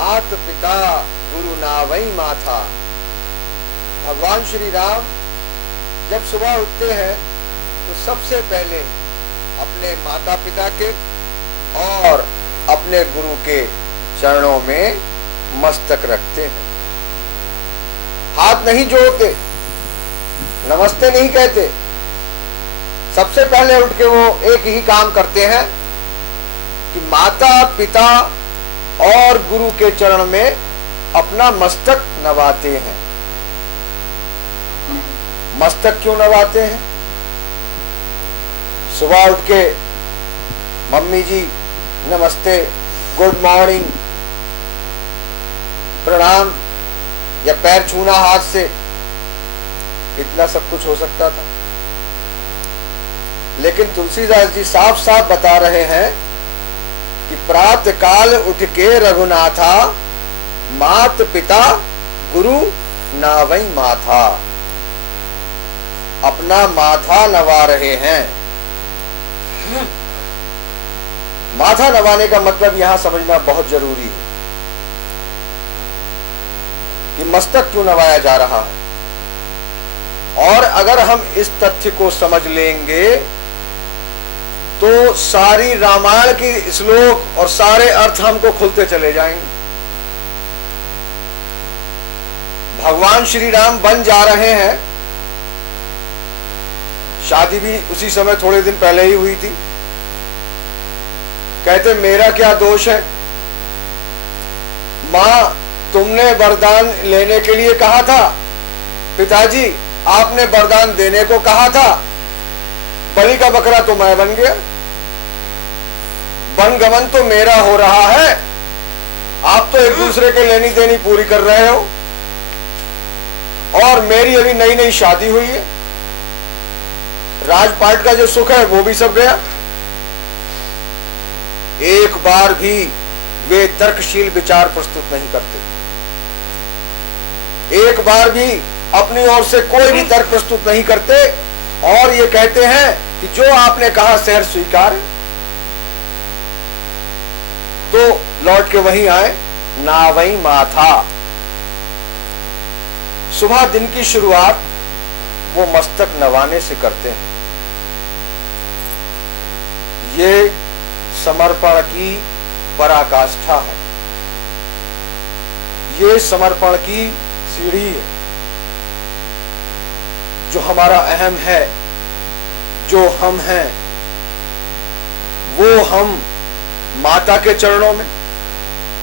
मात पिता गुरु नावई माथा। भगवान श्री राम जब सुबह उठते हैं तो सबसे पहले अपने माता पिता के और अपने गुरु के चरणों में मस्तक रखते हैं। हाथ नहीं जोड़ते, नमस्ते नहीं कहते। सबसे पहले उठ के वो एक ही काम करते हैं कि माता पिता और गुरु के चरण में अपना मस्तक नवाते हैं। मस्तक क्यों नवाते हैं? सुबह उठ के मम्मी जी नमस्ते, गुड मॉर्निंग, प्रणाम या पैर छूना हाथ से, इतना सब कुछ हो सकता था। लेकिन तुलसीदास जी साफ साफ बता रहे हैं कि प्रातः काल उठ के रघुनाथा, मात पिता गुरु नावई माथा। अपना माथा नवा रहे हैं। माथा नवाने का मतलब यहां समझना बहुत जरूरी है कि मस्तक क्यों नवाया जा रहा है। और अगर हम इस तथ्य को समझ लेंगे तो सारी रामायण की श्लोक और सारे अर्थ हमको खुलते चले जाएंगे। भगवान श्री राम बन जा रहे हैं। शादी भी उसी समय थोड़े दिन पहले ही हुई थी। कहते मेरा क्या दोष है, मां तुमने वरदान लेने के लिए कहा था, पिताजी आपने वरदान देने को कहा था, बलि का बकरा तो मैं बन गया, वन गमन तो मेरा हो रहा है, आप तो एक दूसरे के लेनी देनी पूरी कर रहे हो और मेरी अभी नई नई शादी हुई है, राजपाट का जो सुख है वो भी सब गया। एक बार भी वे तर्कशील विचार प्रस्तुत नहीं करते, एक बार भी अपनी ओर से कोई भी तर्क प्रस्तुत नहीं करते और ये कहते हैं कि जो आपने कहा सहर्ष स्वीकार है। तो लौट के वहीं आए, नावई माथा। सुबह दिन की शुरुआत वो मस्तक नवाने से करते हैं। ये समर्पण की पराकाष्ठा है, ये समर्पण की सीढ़ी है। जो हमारा अहम है, जो हम हैं, वो हम माता के चरणों में,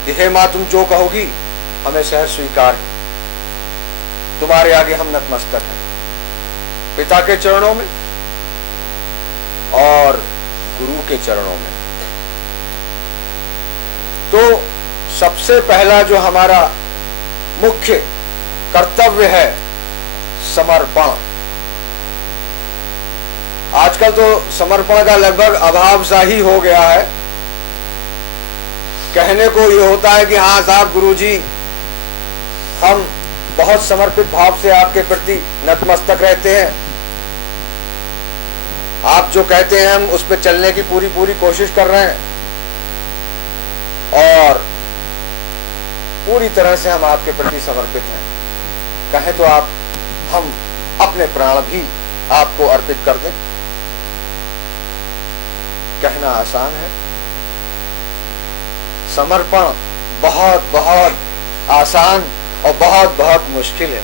कि हे मां तुम जो कहोगी हमें सहर्ष स्वीकार है, तुम्हारे आगे हम नतमस्तक हैं। पिता के चरणों में और गुरु के चरणों में। तो सबसे पहला जो हमारा मुख्य कर्तव्य है समर्पण। आजकल तो समर्पण का लगभग अभाव सा ही हो गया है। कहने को ये होता है कि हाँ साहब गुरुजी हम बहुत समर्पित भाव से आपके प्रति नतमस्तक रहते हैं, आप जो कहते हैं हम उस पर चलने की पूरी पूरी कोशिश कर रहे हैं और पूरी तरह से हम आपके प्रति समर्पित हैं। कहें तो आप हम अपने प्राण भी आपको अर्पित कर दें। कहना आसान है, समर्पण बहुत बहुत आसान और बहुत बहुत मुश्किल है।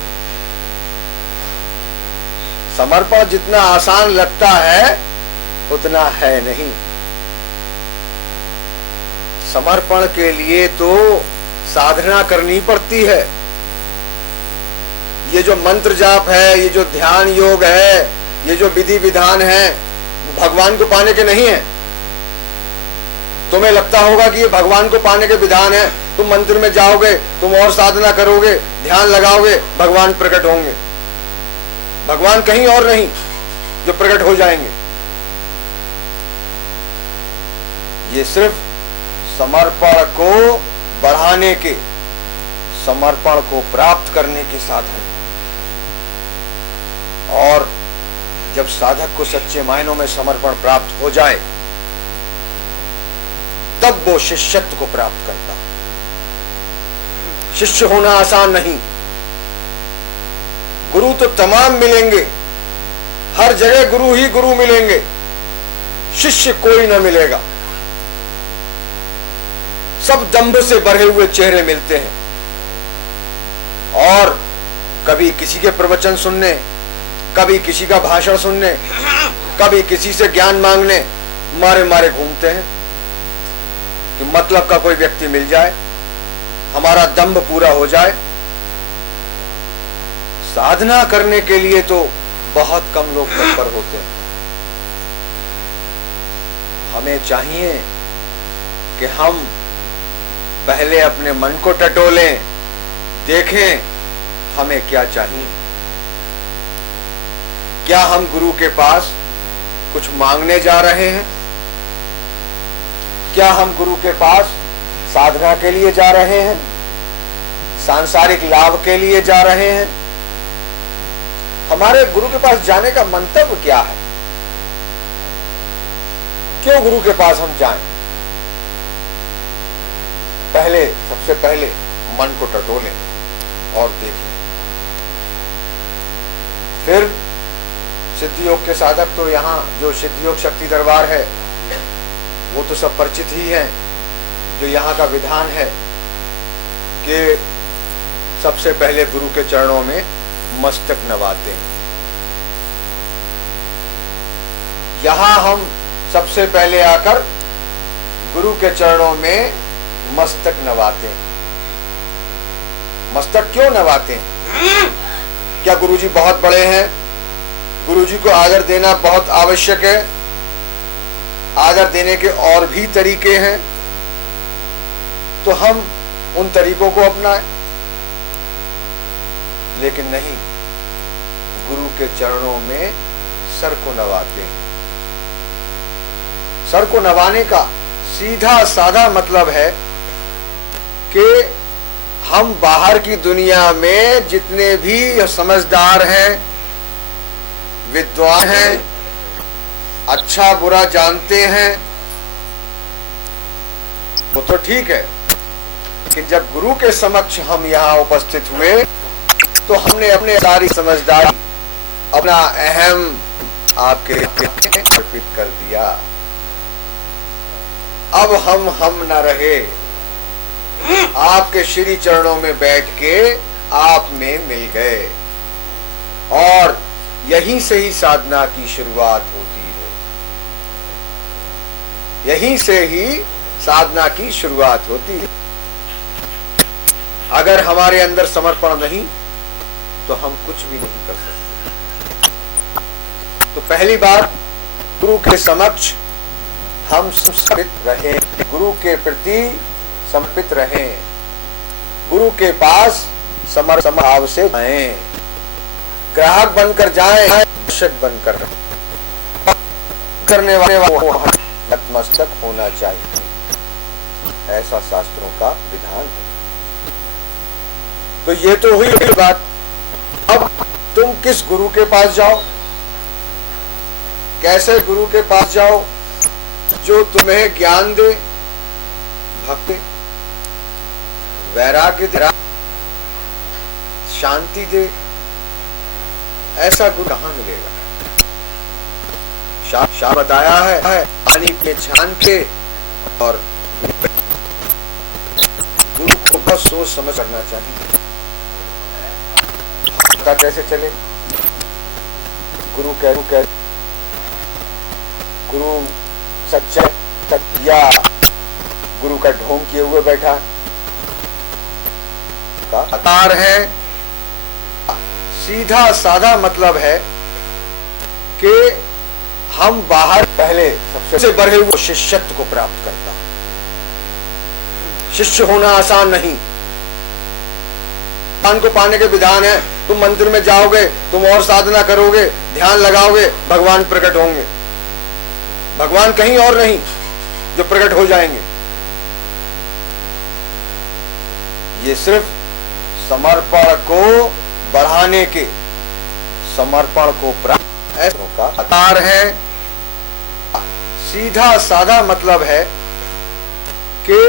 समर्पण जितना आसान लगता है उतना है नहीं। समर्पण के लिए तो साधना करनी पड़ती है। ये जो मंत्र जाप है, ये जो ध्यान योग है, ये जो विधि विधान है, भगवान को पाने के नहीं है। तुम्हें लगता होगा कि ये भगवान को पाने के विधान है, तुम मंदिर में जाओगे, तुम और साधना करोगे, ध्यान लगाओगे, भगवान प्रकट होंगे। भगवान कहीं और नहीं जो प्रकट हो जाएंगे। ये सिर्फ समर्पण को बढ़ाने के, समर्पण को प्राप्त करने के साधन। और जब साधक को सच्चे मायनों में समर्पण प्राप्त हो जाए तब वो शिष्यत्व को प्राप्त करता। शिष्य होना आसान नहीं। गुरु तो तमाम मिलेंगे, हर जगह गुरु ही गुरु मिलेंगे, शिष्य कोई न मिलेगा। सब दंभ से भरे हुए चेहरे मिलते हैं और कभी किसी के प्रवचन सुनने, कभी किसी का भाषण सुनने, कभी किसी से ज्ञान मांगने मारे मारे घूमते हैं कि मतलब का कोई व्यक्ति मिल जाए, हमारा दंभ पूरा हो जाए। साधना करने के लिए तो बहुत कम लोग तत्पर होते हैं। हमें चाहिए कि हम पहले अपने मन को टटोलें, देखें हमें क्या चाहिए। क्या हम गुरु के पास कुछ मांगने जा रहे हैं? क्या हम गुरु के पास साधना के लिए जा रहे हैं, सांसारिक लाभ के लिए जा रहे हैं? हमारे गुरु के पास जाने का मंतव्य क्या है? क्यों गुरु के पास हम जाएं? सबसे पहले मन को टटोलें और देखें। फिर सिद्ध योग के साधक तो यहाँ जो सिद्ध योग शक्ति दरबार है वो तो सब परिचित ही हैं। जो यहाँ का विधान है कि सबसे पहले गुरु के चरणों में मस्तक नवाते हैं। यहाँ हम सबसे पहले आकर गुरु के चरणों में मस्तक नवाते हैं। मस्तक क्यों नवाते हैं? क्या गुरुजी बहुत बड़े हैं? गुरुजी को आदर देना बहुत आवश्यक है? आदर देने के और भी तरीके हैं, तो हम उन तरीकों को अपनाएं। लेकिन नहीं, गुरु के चरणों में सर को नवाते हैं। सर को नवाने का सीधा साधा मतलब है कि हम बाहर की दुनिया में जितने भी समझदार हैं, विद्वान हैं, अच्छा बुरा जानते हैं, वो तो ठीक है, लेकिन जब गुरु के समक्ष हम यहाँ उपस्थित हुए तो हमने अपने सारी समझदारी, अपना अहम आपके अर्पित कर दिया। अब हम न रहे, आपके श्री चरणों में बैठ के आप में मिल गए और यहीं से ही साधना की शुरुआत होती है। यहीं से ही साधना की शुरुआत होती है। अगर हमारे अंदर समर्पण नहीं तो हम कुछ भी नहीं कर सकते। तो पहली बात, गुरु के समक्ष हम समर्पित रहें, गुरु के प्रति समर्पित रहें, गुरु के पास समर्पण भाव से जाएं, ग्राहक बनकर जाएं, दर्शक बनकर करने वाले नतमस्तक होना चाहिए। ऐसा शास्त्रों का विधान है। तो ये तो हुई बात। अब तुम किस गुरु के पास जाओ, कैसे गुरु के पास जाओ जो तुम्हें ज्ञान दे, भक्ति, वैराग्य दे, शांति दे। ऐसा गुरु कहां मिलेगा? शाह बताया है पानी के छान के, और गुरु को बहुत सोच समझ करना चाहिए। पता कैसे चले गुरु सच्चा या गुरु का ढोंग किए हुए बैठा का है। सीधा साधा मतलब है कि हम बाहर पहले सबसे बढ़े हुए शिष्यत्व को प्राप्त करता। शिष्य होना आसान नहीं। भगवान को पाने के विधान है, तुम मंदिर में जाओगे, तुम और साधना करोगे, ध्यान लगाओगे, भगवान प्रकट होंगे। भगवान कहीं और नहीं जो प्रकट हो जाएंगे। ये सिर्फ समर्पण को बढ़ाने के, समर्पण को प्राप्त ऐसों का आधार है। सीधा साधा मतलब है कि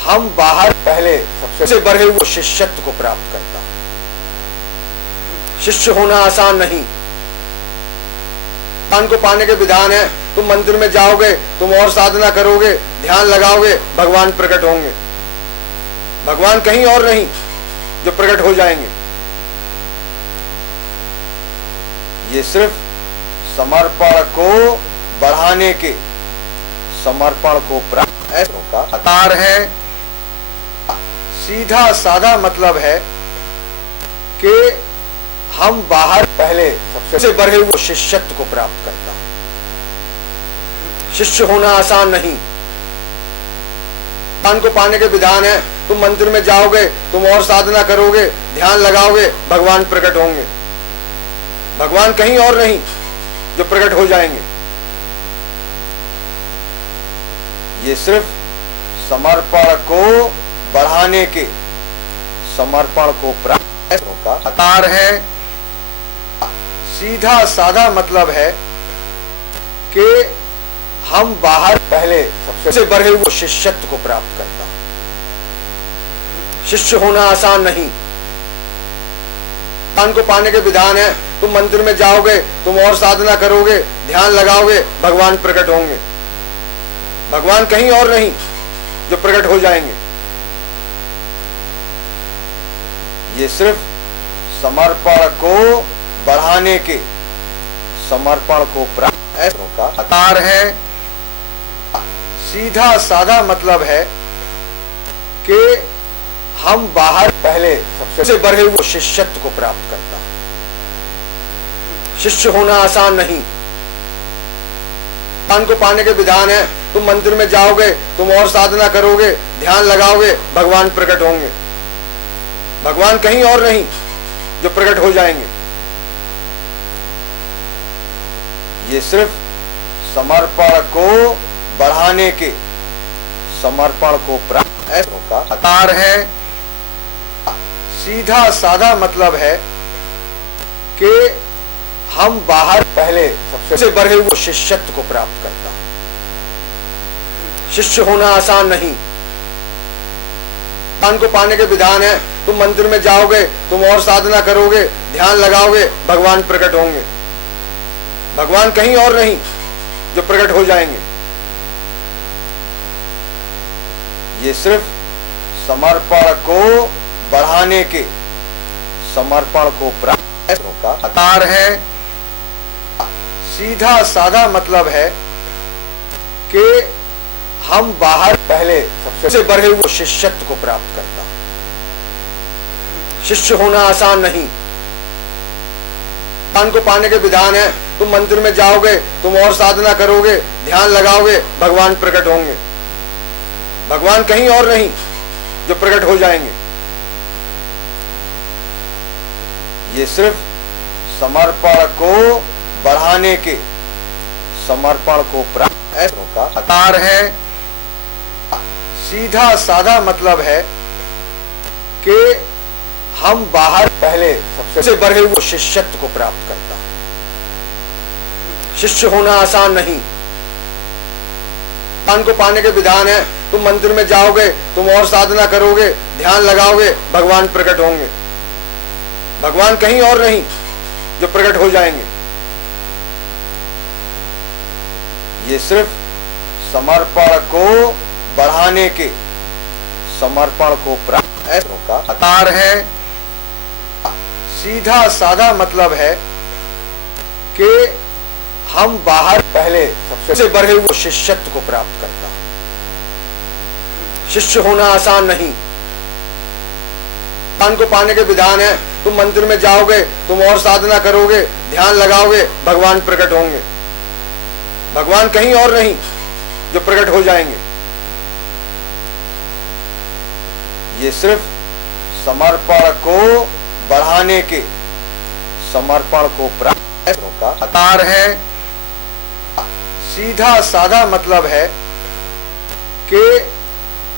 हम बाहर पहले सबसे बड़े वो शिष्यत्व को प्राप्त करता। शिष्य होना आसान नहीं। भगवान को पाने के विधान है, तुम मंदिर में जाओगे, तुम और साधना करोगे, ध्यान लगाओगे, भगवान प्रकट होंगे। भगवान कहीं और नहीं जो प्रकट हो जाएंगे। ये सिर्फ समर्पण को बढ़ाने के, समर्पण को प्राप्त का आकार है। सीधा साधा मतलब है कि हम बाहर पहले सबसे बड़े वो शिष्यत्व को प्राप्त करता। शिष्य होना आसान नहीं। भगवान को पाने के विधान है, तुम मंदिर में जाओगे, तुम और साधना करोगे, ध्यान लगाओगे, भगवान प्रकट होंगे। भगवान कहीं और नहीं जो प्रकट हो जाएंगे। ये सिर्फ समर्पण को बढ़ाने के, समर्पण को प्राप्त का आकार है। सीधा साधा मतलब है कि हम बाहर पहले सबसे बड़े वो शिष्यत्व को प्राप्त करता। शिष्य होना आसान नहीं। भगवान को पाने के विधान है, तुम मंदिर में जाओगे, तुम और साधना करोगे, ध्यान लगाओगे, भगवान प्रकट होंगे। भगवान कहीं और नहीं जो प्रकट हो जाएंगे। ये सिर्फ समर्पण को बढ़ाने के, समर्पण को प्राप्त का आकार है। सीधा साधा मतलब है कि हम बाहर पहले सबसे बड़े वो शिष्यत्व को प्राप्त करता। शिष्य होना आसान नहीं। भगवान को पाने के विधान है, तुम मंदिर में जाओगे, तुम और साधना करोगे, ध्यान लगाओगे, भगवान प्रकट होंगे। भगवान कहीं और नहीं जो प्रकट हो जाएंगे। ये सिर्फ समर्पण को बढ़ाने के, समर्पण को प्राप्त का आकार है। सीधा साधा मतलब है कि हम बाहर पहले सबसे बड़े वो शिष्यत्व को प्राप्त करता। शिष्य होना आसान नहीं। भगवान को पाने के विधान है, तुम मंदिर में जाओगे, तुम और साधना करोगे, ध्यान लगाओगे, भगवान प्रकट होंगे। भगवान कहीं और नहीं जो प्रकट हो जाएंगे। ये सिर्फ समर्पण को बढ़ाने के, समर्पण को प्राप्त का आकार है। सीधा साधा मतलब है कि हम बाहर पहले सबसे बड़े वो शिष्यत्व को प्राप्त करता। शिष्य होना आसान नहीं। भगवान को पाने के विधान है, तुम मंदिर में जाओगे, तुम और साधना करोगे, ध्यान लगाओगे, भगवान प्रकट होंगे। भगवान कहीं और नहीं जो प्रकट हो जाएंगे। ये सिर्फ समर्पण को बढ़ाने के, समर्पण को प्राप्त का आकार है। सीधा साधा मतलब है कि हम बाहर पहले सबसे बड़े वो शिष्यत्व को प्राप्त करता। शिष्य होना आसान नहीं। भगवान को पाने के विधान है, तुम मंदिर में जाओगे, तुम और साधना करोगे, ध्यान लगाओगे, भगवान प्रकट होंगे। भगवान कहीं और नहीं जो प्रकट हो जाएंगे। ये सिर्फ समर्पण को बढ़ाने के, समर्पण को प्राप्त का आकार है। सीधा साधा मतलब है कि हम बाहर पहले सबसे बड़े वो शिष्यत्व को प्राप्त करता। शिष्य होना आसान नहीं। भगवान को पाने के विधान है, तुम मंदिर में जाओगे, तुम और साधना करोगे, ध्यान लगाओगे, भगवान प्रकट होंगे। भगवान कहीं और नहीं जो प्रकट हो जाएंगे। ये सिर्फ समर्पण को बढ़ाने के, समर्पण को प्राप्त का आकार है। सीधा साधा मतलब है कि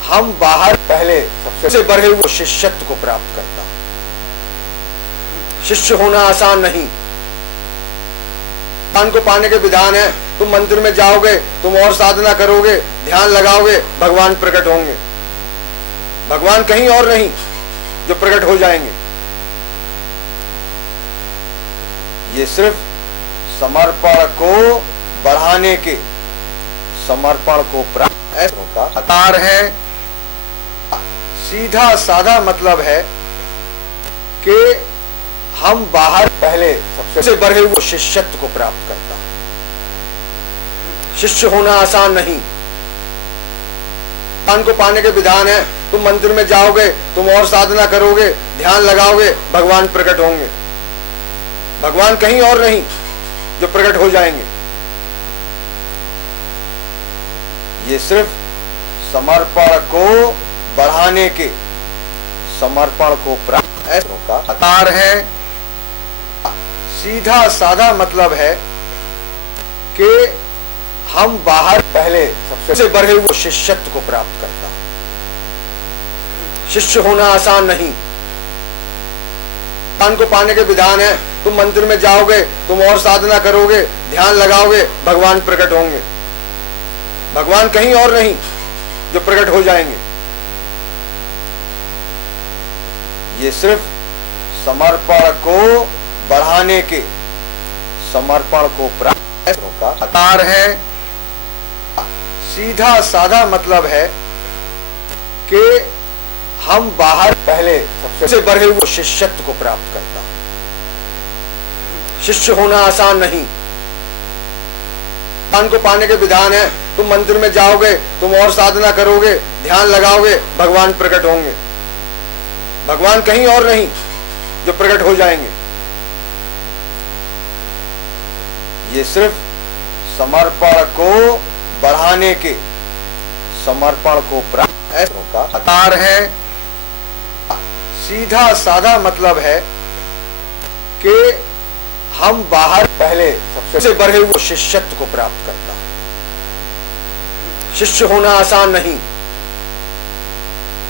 हम बाहर पहले सबसे बड़े वो शिष्यत्व को प्राप्त करता। शिष्य होना आसान नहीं। भगवान को पाने के विधान है, तुम मंदिर में जाओगे, तुम और साधना करोगे, ध्यान लगाओगे, भगवान प्रकट होंगे। भगवान कहीं और नहीं जो प्रकट हो जाएंगे। ये सिर्फ समर्पण को बढ़ाने के, समर्पण को प्राप्त का आकार है। सीधा साधा मतलब है कि हम बाहर पहले सबसे बढ़े हुए शिष्यत्व को प्राप्त करता। शिष्य होना आसान नहीं। भगवान को पाने के विधान है, तुम मंदिर में जाओगे, तुम और साधना करोगे, ध्यान लगाओगे, भगवान प्रकट होंगे। भगवान कहीं और नहीं जो प्रकट हो जाएंगे। ये सिर्फ समर्पण को बढ़ाने के, समर्पण को प्राप्त का आकार है। सीधा साधा मतलब है कि हम बाहर पहले सबसे बढ़े हुए शिष्यत्व को प्राप्त करता। शिष्य होना आसान नहीं। भगवान को पाने के विधान है, तुम मंदिर में जाओगे, तुम और साधना करोगे, ध्यान लगाओगे, भगवान प्रकट होंगे। भगवान कहीं और नहीं जो प्रकट हो जाएंगे। ये सिर्फ समर्पण को बढ़ाने के, समर्पण को प्राप्त का आकार है। सीधा साधा मतलब है कि हम बाहर पहले सबसे बढ़े हुए शिष्यत्व को प्राप्त करता। शिष्य होना आसान नहीं। भगवान को पाने के विधान है, तुम मंदिर में जाओगे, तुम और साधना करोगे, ध्यान लगाओगे, भगवान प्रकट होंगे। भगवान कहीं और नहीं जो प्रकट हो जाएंगे। ये सिर्फ समर्पण को बढ़ाने के, समर्पण को प्राप्त का आकार है। सीधा साधा मतलब है कि हम बाहर पहले सबसे बढ़े हुए शिष्यत्व को प्राप्त करता। शिष्य होना आसान नहीं।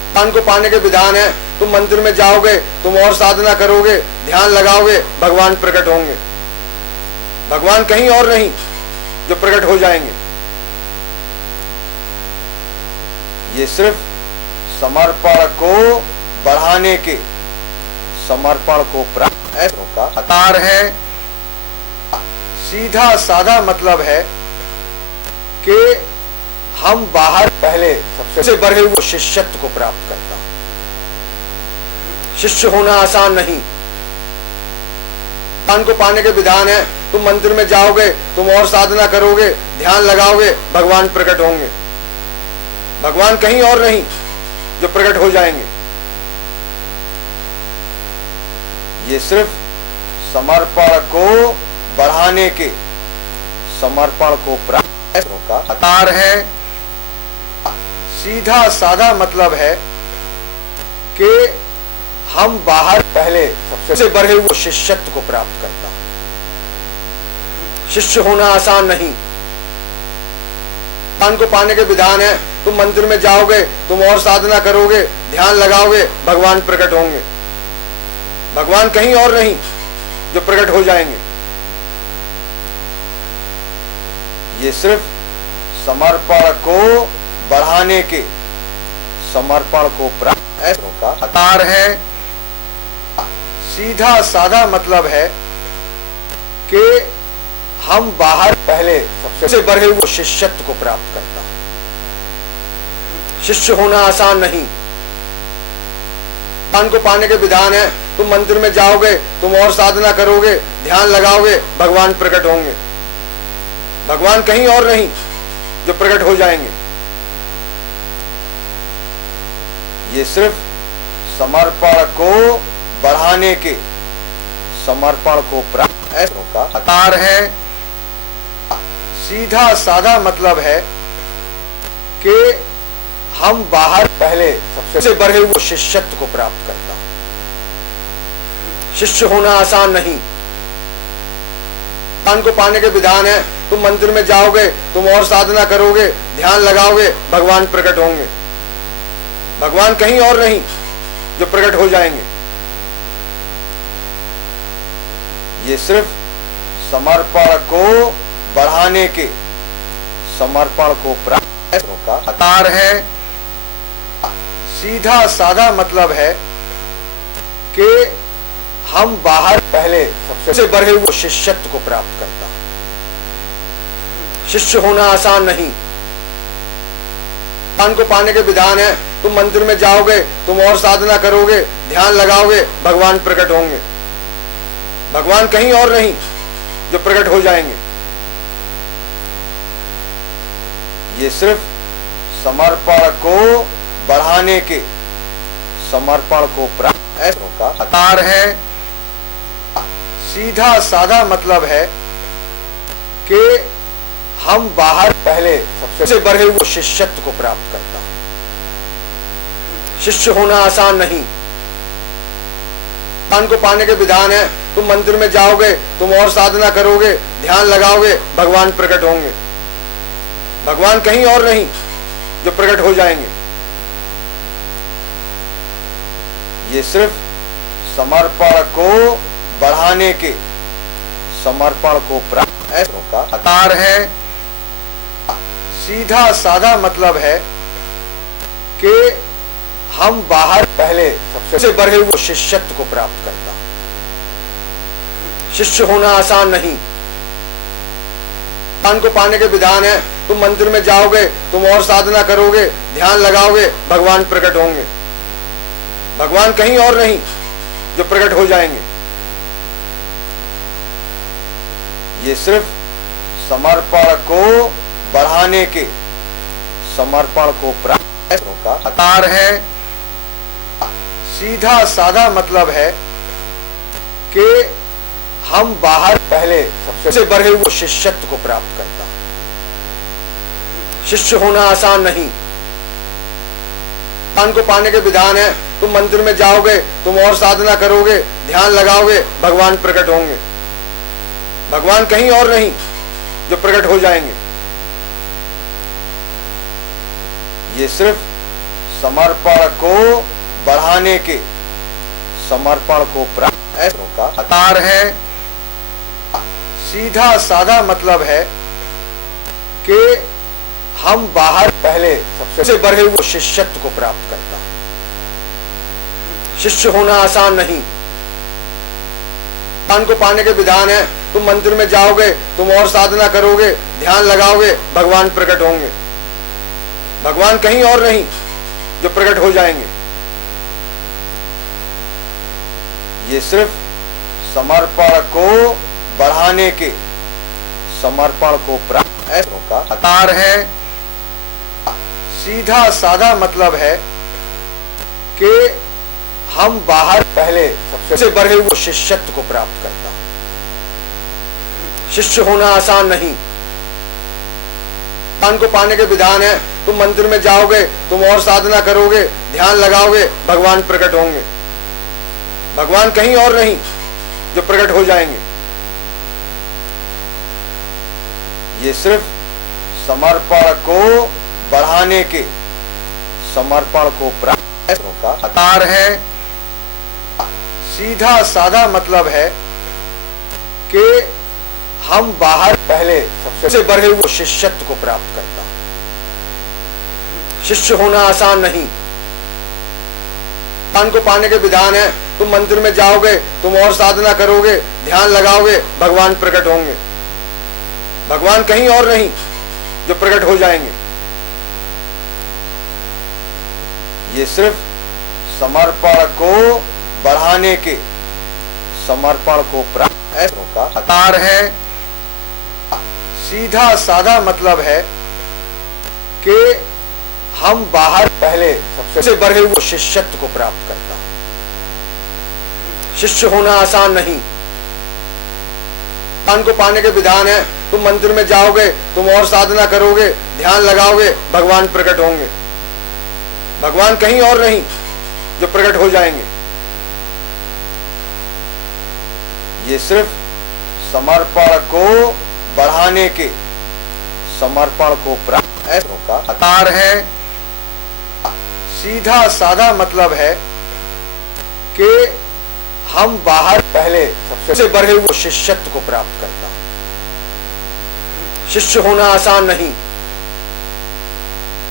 भगवान को पाने के विधान है, तुम मंदिर में जाओगे, तुम और साधना करोगे, ध्यान लगाओगे, भगवान प्रकट होंगे। भगवान कहीं और नहीं जो प्रकट हो जाएंगे। ये सिर्फ समर्पण को बढ़ाने के, समर्पण को प्राप्त का आकार है। सीधा साधा मतलब है कि हम बाहर पहले सबसे बढ़े हुए शिष्यत्व को प्राप्त करता। शिष्य होना आसान नहीं। भगवान को पाने के विधान है, तुम मंदिर में जाओगे, तुम और साधना करोगे, ध्यान लगाओगे, भगवान प्रकट होंगे। भगवान कहीं और नहीं जो प्रकट हो जाएंगे। ये सिर्फ समर्पण को बढ़ाने के, समर्पण को प्राप्त का आकार है। सीधा साधा मतलब है कि हम बाहर पहले सबसे बढ़े हुए शिष्यत्व को प्राप्त करता। शिष्य होना आसान नहीं। भगवान को पाने के विधान है, तुम मंदिर में जाओगे, तुम और साधना करोगे, ध्यान लगाओगे, भगवान प्रकट होंगे। भगवान कहीं और नहीं जो प्रकट हो जाएंगे। ये सिर्फ समर्पण को बढ़ाने के, समर्पण को प्राप्त का आकार है। सीधा साधा मतलब है कि हम बाहर पहले सबसे बढ़े हुए शिष्यत्व को प्राप्त करता। शिष्य होना आसान नहीं। भगवान को पाने के विधान है, तुम मंदिर में जाओगे, तुम और साधना करोगे, ध्यान लगाओगे, भगवान प्रकट होंगे। भगवान कहीं और नहीं जो प्रकट हो जाएंगे। ये सिर्फ समर्पण को बढ़ाने के, समर्पण को प्राप्त का आकार है। सीधा साधा मतलब है कि हम बाहर पहले सबसे बढ़े हुए शिष्यत्व को प्राप्त करता। शिष्य होना आसान नहीं। भगवान को पाने के विधान है, तुम मंदिर में जाओगे, तुम और साधना करोगे, ध्यान लगाओगे, भगवान प्रकट होंगे। भगवान कहीं और नहीं जो प्रकट हो जाएंगे। ये सिर्फ समर्पण को बढ़ाने के, समर्पण को प्राप्त का आकार है। सीधा साधा मतलब है कि हम बाहर पहले सबसे बढ़े हुए शिष्यत्व को प्राप्त करता। शिष्य होना आसान नहीं। भगवान को पाने के विधान है, तुम मंदिर में जाओगे, तुम और साधना करोगे, ध्यान लगाओगे, भगवान प्रकट होंगे। भगवान कहीं और नहीं जो प्रकट हो जाएंगे। ये सिर्फ समर्पण को बढ़ाने के, समर्पण को प्राप्त का आधार है। सीधा साधा मतलब है कि हम बाहर पहले सबसे बढ़े हुए शिष्यत्व को प्राप्त करता। शिष्य होना आसान नहीं। भगवान को पाने के विधान है, तुम मंदिर में जाओगे, तुम और साधना करोगे, ध्यान लगाओगे, भगवान प्रकट होंगे। भगवान कहीं और नहीं जो प्रकट हो जाएंगे। ये सिर्फ समर्पण को बढ़ाने के, समर्पण को प्राप्त का आधार है। सीधा साधा मतलब है कि हम बाहर पहले सबसे बढ़े हुए शिष्यत्व को प्राप्त करता। शिष्य होना आसान नहीं। भगवान को पाने के विधान है, तुम मंदिर में जाओगे, तुम और साधना करोगे, ध्यान लगाओगे, भगवान प्रकट होंगे। भगवान कहीं और नहीं जो प्रकट हो जाएंगे। ये सिर्फ समर्पण को बढ़ाने के, समर्पण को प्राप्त का आधार है। सीधा साधा मतलब है कि हम बाहर पहले सबसे बढ़े हुए शिष्यत्व को प्राप्त करता। शिष्य होना आसान नहीं। भगवान को पाने के विधान है, तुम मंदिर में जाओगे, तुम और साधना करोगे, ध्यान लगाओगे, भगवान प्रकट होंगे। भगवान कहीं और नहीं जो प्रकट हो जाएंगे। ये सिर्फ समर्पण को बढ़ाने के, समर्पण को प्राप्त का आधार है। सीधा साधा मतलब है कि हम बाहर पहले सबसे बढ़े हुए शिष्यत्व को प्राप्त करता। शिष्य होना आसान नहीं। भगवान को पाने के विधान है, तुम मंदिर में जाओगे, तुम और साधना करोगे, ध्यान लगाओगे, भगवान प्रकट होंगे। भगवान कहीं और नहीं जो प्रकट हो जाएंगे। ये सिर्फ समर्पण को बढ़ाने के, समर्पण को प्राप्त का आधार है। सीधा साधा मतलब है कि हम बाहर पहले सबसे बढ़े हुए शिष्यत्व को प्राप्त करता। शिष्य होना आसान नहीं। भगवान को पाने के विधान है, तुम मंदिर में जाओगे, तुम और साधना करोगे, ध्यान लगाओगे, भगवान प्रकट होंगे। भगवान कहीं और नहीं जो प्रकट हो जाएंगे। ये सिर्फ समर्पण को बढ़ाने के, समर्पण को प्राप्त का आधार है। सीधा साधा मतलब है कि हम बाहर पहले सबसे बढ़े हुए शिष्यत्व को प्राप्त करता। शिष्य होना आसान नहीं। भगवान को पाने के विधान है, तुम मंदिर में जाओगे, तुम और साधना करोगे, ध्यान लगाओगे, भगवान प्रकट होंगे। भगवान कहीं और नहीं जो प्रकट हो जाएंगे। ये सिर्फ समर्पण को बढ़ाने के, समर्पण को प्राप्त का आधार है। सीधा साधा मतलब है कि हम बाहर पहले सबसे बढ़े हुए शिष्यत्व को प्राप्त करता। शिष्य होना आसान नहीं। भगवान को पाने के विधान है, तुम मंदिर में जाओगे, तुम और साधना करोगे, ध्यान लगाओगे, भगवान प्रकट होंगे। भगवान कहीं और नहीं जो प्रकट हो जाएंगे। ये सिर्फ समर्पण को बढ़ाने के, समर्पण को प्राप्त का आधार है। सीधा साधा मतलब है कि हम बाहर पहले सबसे बढ़े हुए शिष्यत्व को प्राप्त करता। शिष्य होना आसान नहीं।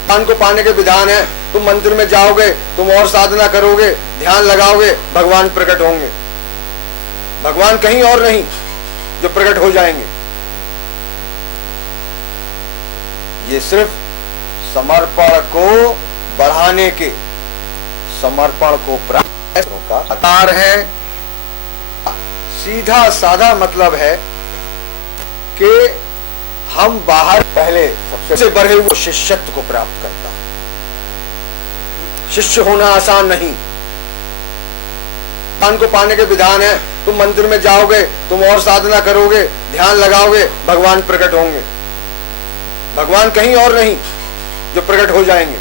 भगवान को पाने के विधान है, तुम मंदिर में जाओगे, तुम और साधना करोगे, ध्यान लगाओगे, भगवान प्रकट होंगे। भगवान कहीं और नहीं जो प्रकट हो जाएंगे। ये सिर्फ समर्पण को बढ़ाने के, समर्पण को प्राप्त का आधार है। सीधा साधा मतलब है कि हम बाहर पहले सबसे बढ़े हुए शिष्यत्व को प्राप्त करता। शिष्य होना आसान नहीं। ज्ञान को पाने के विधान है, तुम मंदिर में जाओगे, तुम और साधना करोगे, ध्यान लगाओगे, भगवान प्रकट होंगे। भगवान कहीं और नहीं जो प्रकट हो जाएंगे।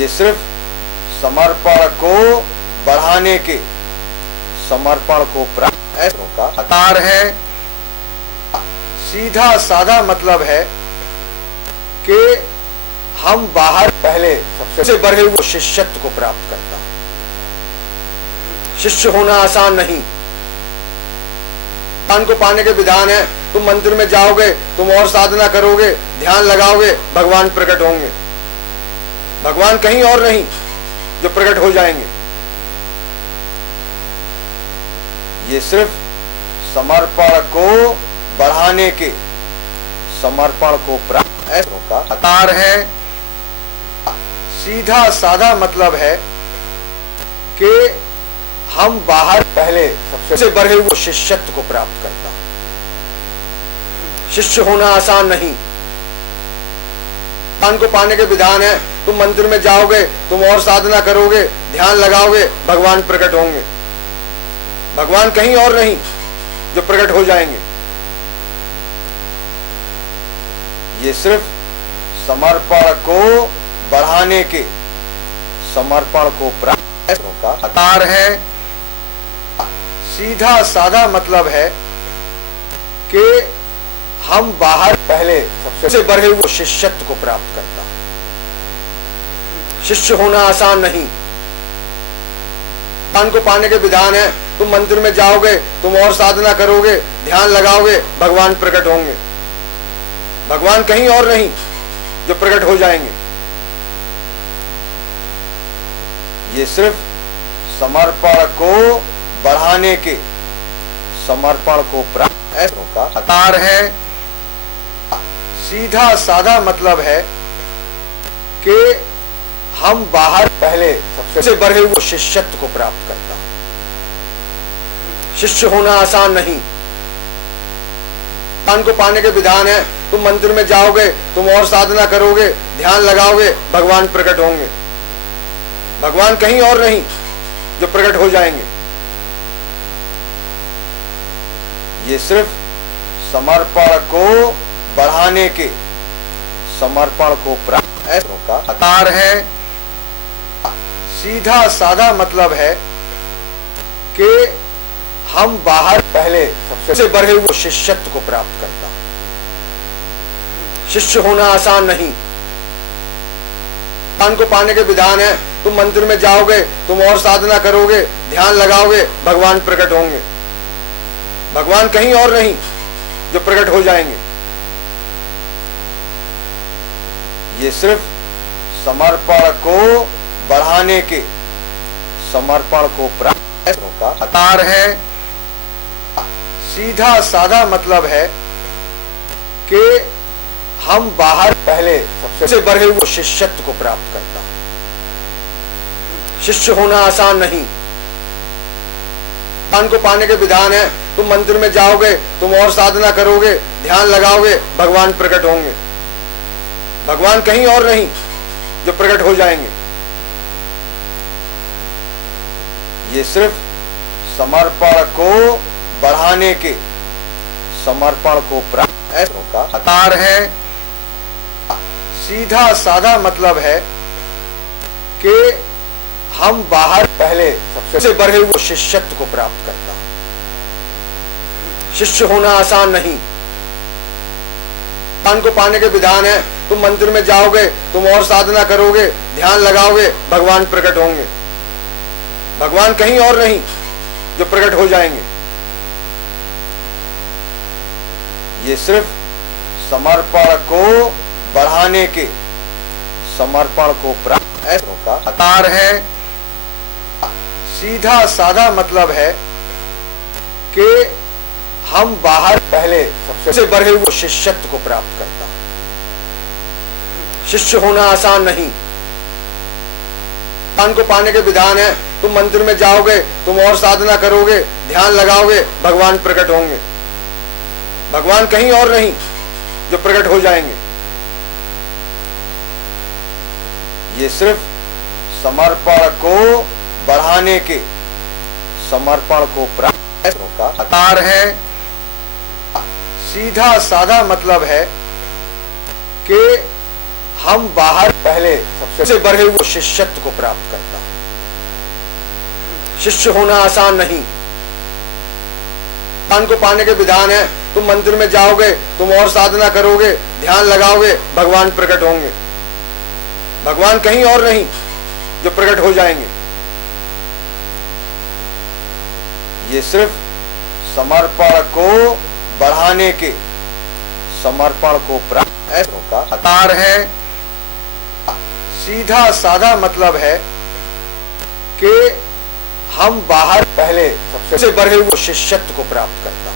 ये सिर्फ समर्पण को बढ़ाने के, समर्पण को प्राप्त का आधार है। सीधा साधा मतलब है कि हम बाहर पहले सबसे बढ़े हुए शिष्यत्व को प्राप्त करता। शिष्य होना आसान नहीं। ज्ञान को पाने के विधान है, तुम मंदिर में जाओगे, तुम और साधना करोगे, ध्यान लगाओगे, भगवान प्रकट होंगे। भगवान कहीं और नहीं जो प्रकट हो जाएंगे। ये सिर्फ समर्पण को बढ़ाने के, समर्पण को प्राप्त का आधार है। सीधा साधा मतलब है कि हम बाहर पहले सबसे बढ़े हुए शिष्यत्व को प्राप्त करता। शिष्य होना आसान नहीं। ज्ञान को पाने के विधान है, तुम मंदिर में जाओगे, तुम और साधना करोगे, ध्यान लगाओगे, भगवान प्रकट होंगे। भगवान कहीं और नहीं जो प्रकट हो जाएंगे। ये सिर्फ समर्पण को बढ़ाने के, समर्पण को प्राप्त का आधार है। सीधा साधा मतलब है कि हम बाहर पहले सबसे बढ़े हुए शिष्यत्व को प्राप्त करता। शिष्य होना आसान नहीं। ज्ञान को पाने के विधान है, तुम मंदिर में जाओगे, तुम और साधना करोगे, ध्यान लगाओगे, भगवान प्रकट होंगे। भगवान कहीं और नहीं जो प्रकट हो जाएंगे। ये सिर्फ समर्पण को बढ़ाने के, समर्पण को प्राप्त का आधार है। सीधा साधा मतलब है कि हम बाहर पहले सबसे बढ़े हुए शिष्यत्व को प्राप्त करता। शिष्य होना आसान नहीं। ज्ञान को पाने के विधान है, तुम मंदिर में जाओगे, तुम और साधना करोगे, ध्यान लगाओगे, भगवान प्रकट होंगे। भगवान कहीं और नहीं जो प्रकट हो जाएंगे। ये सिर्फ समर्पण को बढ़ाने के, समर्पण को प्राप्त का आधार है। सीधा साधा मतलब है कि हम बाहर पहले सबसे बढ़े हुए शिष्यत्व को प्राप्त करता। शिष्य होना आसान नहीं। ज्ञान को पाने के विधान है, तुम मंदिर में जाओगे, तुम और साधना करोगे, ध्यान लगाओगे, भगवान प्रकट होंगे। भगवान कहीं और नहीं जो प्रकट हो जाएंगे। ये सिर्फ समर्पण को बढ़ाने के, समर्पण को प्राप्त का आधार है। सीधा साधा मतलब है कि हम बाहर पहले सबसे बढ़े हुए शिष्यत्व को प्राप्त करता। शिष्य होना आसान नहीं। ज्ञान को पाने के विधान है, तुम मंदिर में जाओगे, तुम और साधना करोगे, ध्यान लगाओगे, भगवान प्रकट होंगे। भगवान कहीं और नहीं जो प्रकट हो जाएंगे। ये सिर्फ समर्पण को बढ़ाने के, समर्पण को प्राप्त का आधार है। सीधा साधा मतलब है कि हम बाहर पहले सबसे बढ़े हुए शिष्यत्व को प्राप्त करता। शिष्य होना आसान नहीं। ज्ञान को पाने के विधान है, तुम मंदिर में जाओगे, तुम और साधना करोगे, ध्यान लगाओगे, भगवान प्रकट होंगे। भगवान कहीं और नहीं जो प्रकट हो जाएंगे। ये सिर्फ समर्पण को बढ़ाने के, समर्पण को प्राप्त ऐसों का आकार है। सीधा साधा मतलब है कि हम बाहर पहले सबसे बढ़े हुए शिष्यत्व को प्राप्त करता। शिष्य होना आसान नहीं। ज्ञान को पाने के विधान है, तुम मंदिर में जाओगे, तुम और साधना करोगे, ध्यान लगाओगे, भगवान प्रकट होंगे। भगवान कहीं और नहीं जो प्रकट हो जाएंगे। ये सिर्फ समर्पण को बढ़ाने के, समर्पण को प्राप्त का आकार है। सीधा साधा मतलब है कि हम बाहर पहले सबसे बढ़े हुए शिष्यत्व को प्राप्त करता। शिष्य होना आसान नहीं। ज्ञान को पाने के विधान है, तुम मंदिर में जाओगे, तुम और साधना करोगे, ध्यान लगाओगे, भगवान प्रकट होंगे। भगवान कहीं और नहीं जो प्रकट हो जाएंगे। ये सिर्फ समर्पण को बढ़ाने के, समर्पण को प्राप्त का आकार है। सीधा साधा मतलब है कि हम बाहर पहले सबसे बढ़े हुए शिष्यत्व को प्राप्त करता।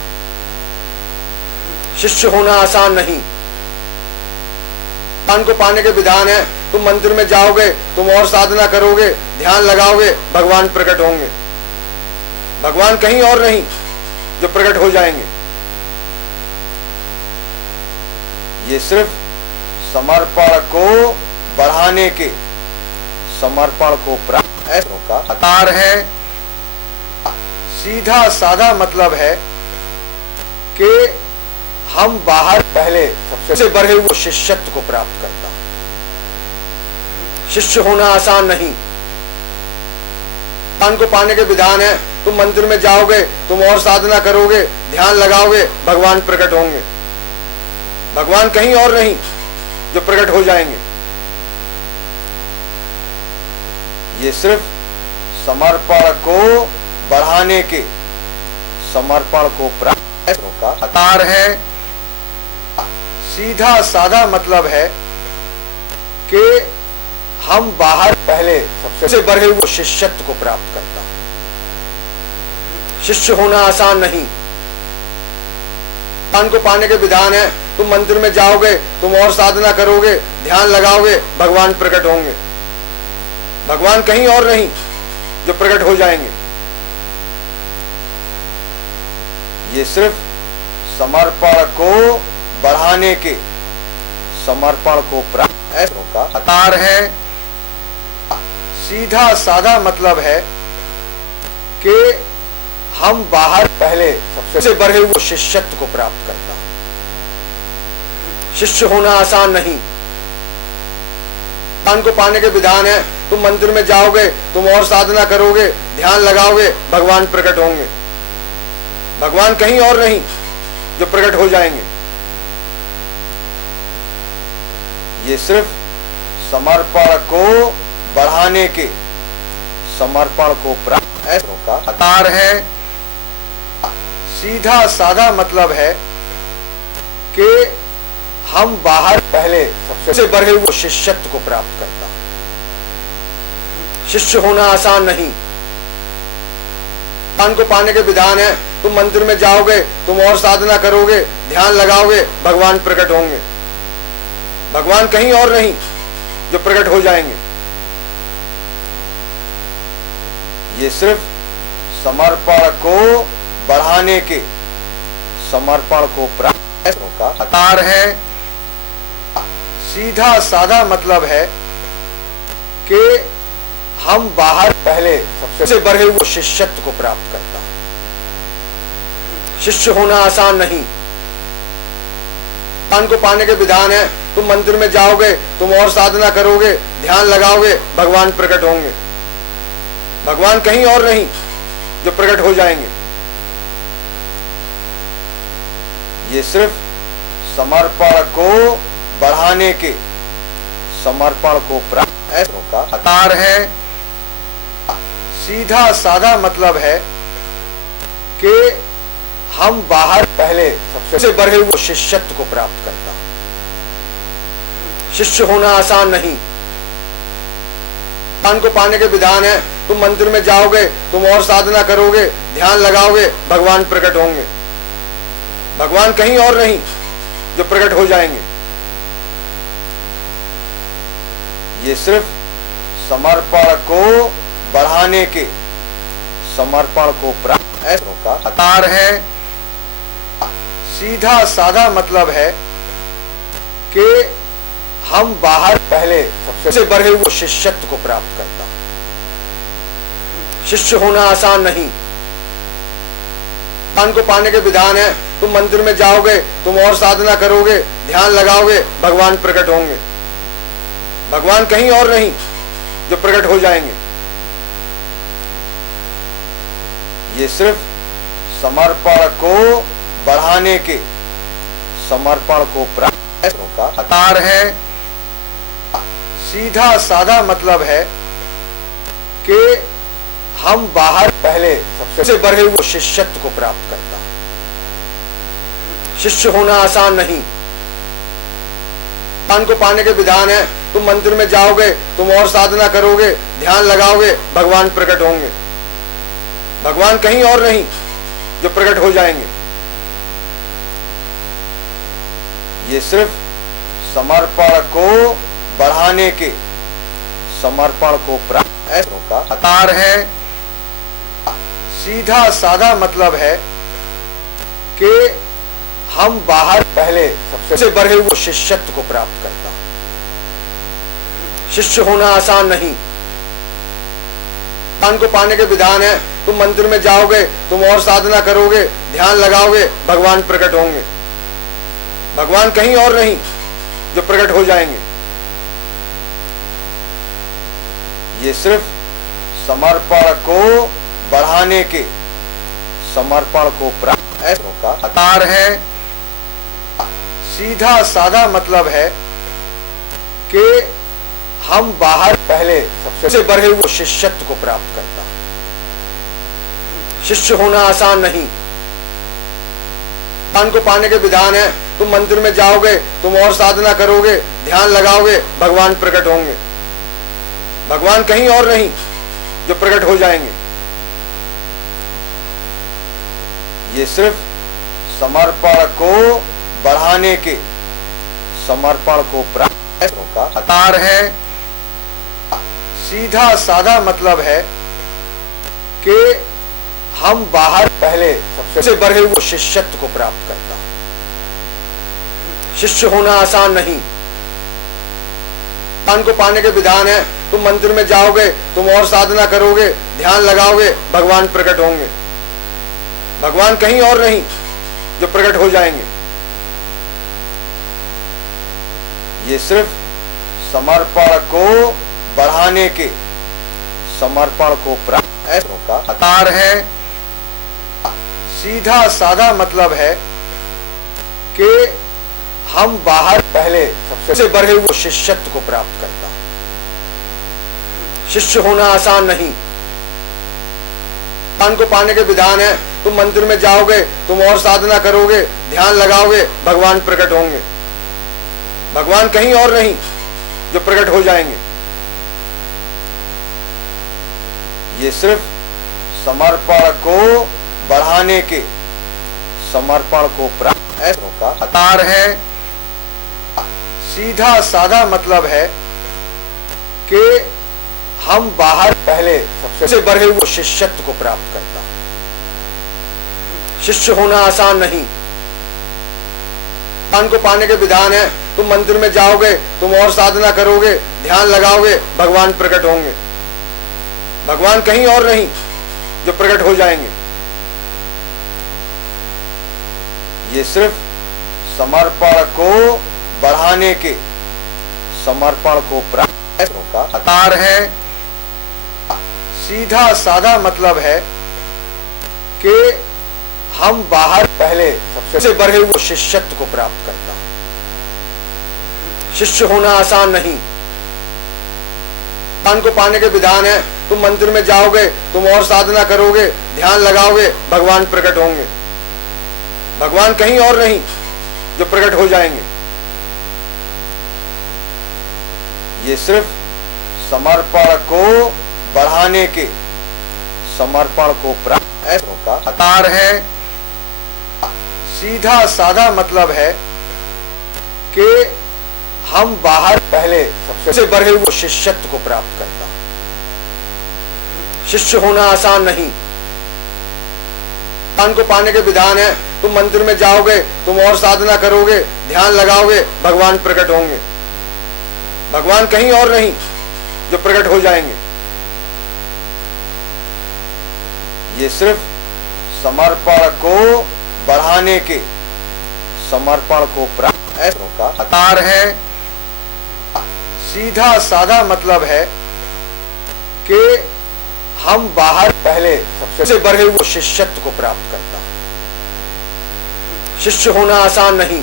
शिष्य होना आसान नहीं। ज्ञान को पाने के विधान है, तुम मंदिर में जाओगे, तुम और साधना करोगे, ध्यान लगाओगे, भगवान प्रकट होंगे। भगवान कहीं और नहीं जो प्रकट हो जाएंगे। ये सिर्फ समर्पण को बढ़ाने के, समर्पण को प्राप्त का आकार है। सीधा साधा मतलब है कि हम बाहर पहले सबसे बढ़े हुए शिष्यत्व को प्राप्त करता। शिष्य होना आसान नहीं। ज्ञान को पाने के विधान है, तुम मंदिर में जाओगे, तुम और साधना करोगे, ध्यान लगाओगे, भगवान प्रकट होंगे। भगवान कहीं और नहीं जो प्रकट हो जाएंगे। ये सिर्फ समर्पण को बढ़ाने के, समर्पण को प्राप्त का आकार है। सीधा साधा मतलब है कि हम बाहर पहले सबसे बढ़े हुए शिष्यत्व को प्राप्त करता। शिष्य होना आसान नहीं। ज्ञान को पाने के विधान है, तुम मंदिर में जाओगे, तुम और साधना करोगे, ध्यान लगाओगे, भगवान प्रकट होंगे। भगवान कहीं और नहीं जो प्रकट हो जाएंगे। ये सिर्फ समर्पण को बढ़ाने के, समर्पण को प्राप्त का आकार है। सीधा साधा मतलब है कि हम बाहर पहले सबसे बढ़े हुए शिष्यत्व को प्राप्त करता। शिष्य होना आसान नहीं। ज्ञान को पाने के विधान है, तुम मंदिर में जाओगे, तुम और साधना करोगे, ध्यान लगाओगे, भगवान प्रकट होंगे। भगवान कहीं और नहीं जो प्रकट हो जाएंगे। ये सिर्फ समर्पण को बढ़ाने के, समर्पण को प्राप्त का आकार है। सीधा साधा मतलब है कि हम बाहर पहले सबसे बढ़े हुए शिष्यत्व को प्राप्त करता। शिष्य होना आसान नहीं। ज्ञान को पाने के विधान है, तुम मंदिर में जाओगे, तुम और साधना करोगे, ध्यान लगाओगे, भगवान प्रकट होंगे। भगवान कहीं और नहीं जो प्रकट हो जाएंगे। ये सिर्फ समर्पण को बढ़ाने के, समर्पण को प्राप्त का आकार है। सीधा साधा मतलब है कि हम बाहर पहले सबसे बढ़े हुए शिष्यत्व को प्राप्त करता। शिष्य होना आसान नहीं। ज्ञान को पाने के विधान है, तुम मंदिर में जाओगे, तुम और साधना करोगे, ध्यान लगाओगे, भगवान प्रकट होंगे। भगवान कहीं और नहीं जो प्रकट हो जाएंगे। ये सिर्फ समर्पण को बढ़ाने के, समर्पण को प्राप्त का आकार है। सीधा साधा मतलब है कि हम बाहर पहले सबसे बढ़े हुए शिष्यत्व को प्राप्त करता। शिष्य होना आसान नहीं। भगवान को पाने के विधान है। तुम मंदिर में जाओगे, तुम और साधना करोगे, ध्यान लगाओगे, भगवान प्रकट होंगे। भगवान कहीं और नहीं जो प्रकट हो जाएंगे। ये सिर्फ समर्पण को बढ़ाने के, समर्पण को प्राप्त का आकार है। सीधा साधा मतलब है कि हम बाहर पहले सबसे बढ़े हुए शिष्यत्व को प्राप्त करता। शिष्य होना आसान नहीं। भगवान को पाने के विधान है। तुम मंदिर में जाओगे, तुम और साधना करोगे, ध्यान लगाओगे, भगवान प्रकट होंगे। भगवान कहीं और नहीं जो प्रकट हो जाएंगे। ये सिर्फ समर्पण को बढ़ाने के, समर्पण को प्राप्त का आकार है। सीधा साधा मतलब है कि हम बाहर पहले सबसे बढ़े हुए शिष्यत्व को प्राप्त करता। शिष्य होना आसान नहीं। भगवान को पाने के विधान है। तुम मंदिर में जाओगे, तुम और साधना करोगे, ध्यान लगाओगे, भगवान प्रकट होंगे। भगवान कहीं और नहीं जो प्रकट हो जाएंगे। ये सिर्फ समर्पण को बढ़ाने के, समर्पण को प्राप्त का आकार है। सीधा साधा मतलब है कि हम बाहर पहले सबसे बढ़े हुए शिष्यत्व को प्राप्त करता। शिष्य होना आसान नहीं। भगवान को पाने के विधान है। तुम मंदिर में जाओगे, तुम और साधना करोगे, ध्यान लगाओगे, भगवान प्रकट होंगे। भगवान कहीं और नहीं जो प्रकट हो जाएंगे। ये सिर्फ समर्पण को बढ़ाने के, समर्पण को प्राप्त का आकार है। सीधा साधा मतलब है कि हम बाहर पहले सबसे बढ़े हुए शिष्यत्व को प्राप्त करता। शिष्य होना आसान नहीं। भगवान को पाने के विधान है। तुम मंदिर में जाओगे, तुम और साधना करोगे, ध्यान लगाओगे, भगवान प्रकट होंगे। भगवान कहीं और नहीं जो प्रकट हो जाएंगे। ये सिर्फ समर्पण को बढ़ाने के, समर्पण को प्राप्त का आकार है। सीधा साधा मतलब है कि हम बाहर पहले सबसे बढ़े हुए शिष्यत्व को प्राप्त करता। शिष्य होना आसान नहीं। भगवान को पाने के विधान है। तुम मंदिर में जाओगे, तुम और साधना करोगे, ध्यान लगाओगे, भगवान प्रकट होंगे। भगवान कहीं और नहीं जो प्रकट हो जाएंगे। ये सिर्फ समर्पण को बढ़ाने के, समर्पण को प्राप्त का आकार है। सीधा साधा मतलब है कि हम बाहर पहले सबसे बढ़े हुए शिष्यत्व को प्राप्त करता। शिष्य होना आसान नहीं। भगवान को पाने के विधान है। तुम मंदिर में जाओगे, तुम और साधना करोगे, ध्यान लगाओगे, भगवान प्रकट होंगे। भगवान कहीं और नहीं जो प्रकट हो जाएंगे। ये सिर्फ समर्पण को बढ़ाने के, समर्पण को प्राप्त का आकार है। सीधा साधा मतलब है कि हम बाहर पहले सबसे बढ़े हुए शिष्यत्व को प्राप्त करता। शिष्य होना आसान नहीं। भगवान को पाने के विधान है। तुम मंदिर में जाओगे, तुम और साधना करोगे, ध्यान लगाओगे, भगवान प्रकट होंगे। भगवान कहीं और नहीं जो प्रकट हो जाएंगे। ये सिर्फ समर्पण को बढ़ाने के, समर्पण को प्राप्त का आकार है। सीधा साधा मतलब है कि हम बाहर पहले सबसे बढ़े हुए शिष्यत्व को प्राप्त करता। शिष्य होना आसान नहीं। भगवान को पाने के विधान है। तुम मंदिर में जाओगे, तुम और साधना करोगे, ध्यान लगाओगे, भगवान प्रकट होंगे। भगवान कहीं और नहीं जो प्रकट हो जाएंगे। ये सिर्फ समर्पण को बढ़ाने के, समर्पण को प्राप्त का आकार है। सीधा साधा मतलब है कि हम बाहर पहले सबसे बढ़े हुए शिष्यत्व को प्राप्त करता। शिष्य होना आसान नहीं। भगवान को पाने के विधान है, तुम मंदिर में जाओगे, तुम और साधना करोगे, ध्यान लगाओगे, भगवान प्रकट होंगे। भगवान कहीं और नहीं जो प्रकट हो जाएंगे। ये सिर्फ समर्पण को बढ़ाने के, समर्पण को प्राप्त का आकार है। सीधा साधा मतलब है कि हम बाहर पहले सबसे बढ़े हुए शिष्यत्व को प्राप्त करता। शिष्य होना आसान नहीं।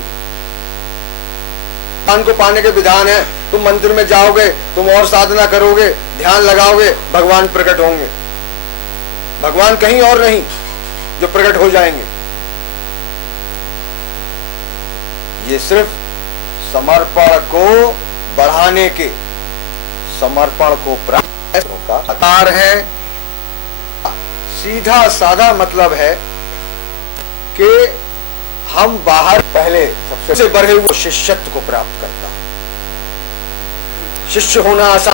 भगवान को पाने के विधान है, तुम मंदिर में जाओगे, तुम और साधना करोगे, ध्यान लगाओगे, भगवान प्रकट होंगे। भगवान कहीं और नहीं जो प्रकट हो जाएंगे। ये सिर्फ समर्पण को बढ़ाने के, समर्पण को प्राप्त का आकार है। सीधा साधा मतलब है कि हम बाहर पहले सबसे बढ़े हुए शिष्यत्व को प्राप्त करता। शिष्य होना आसान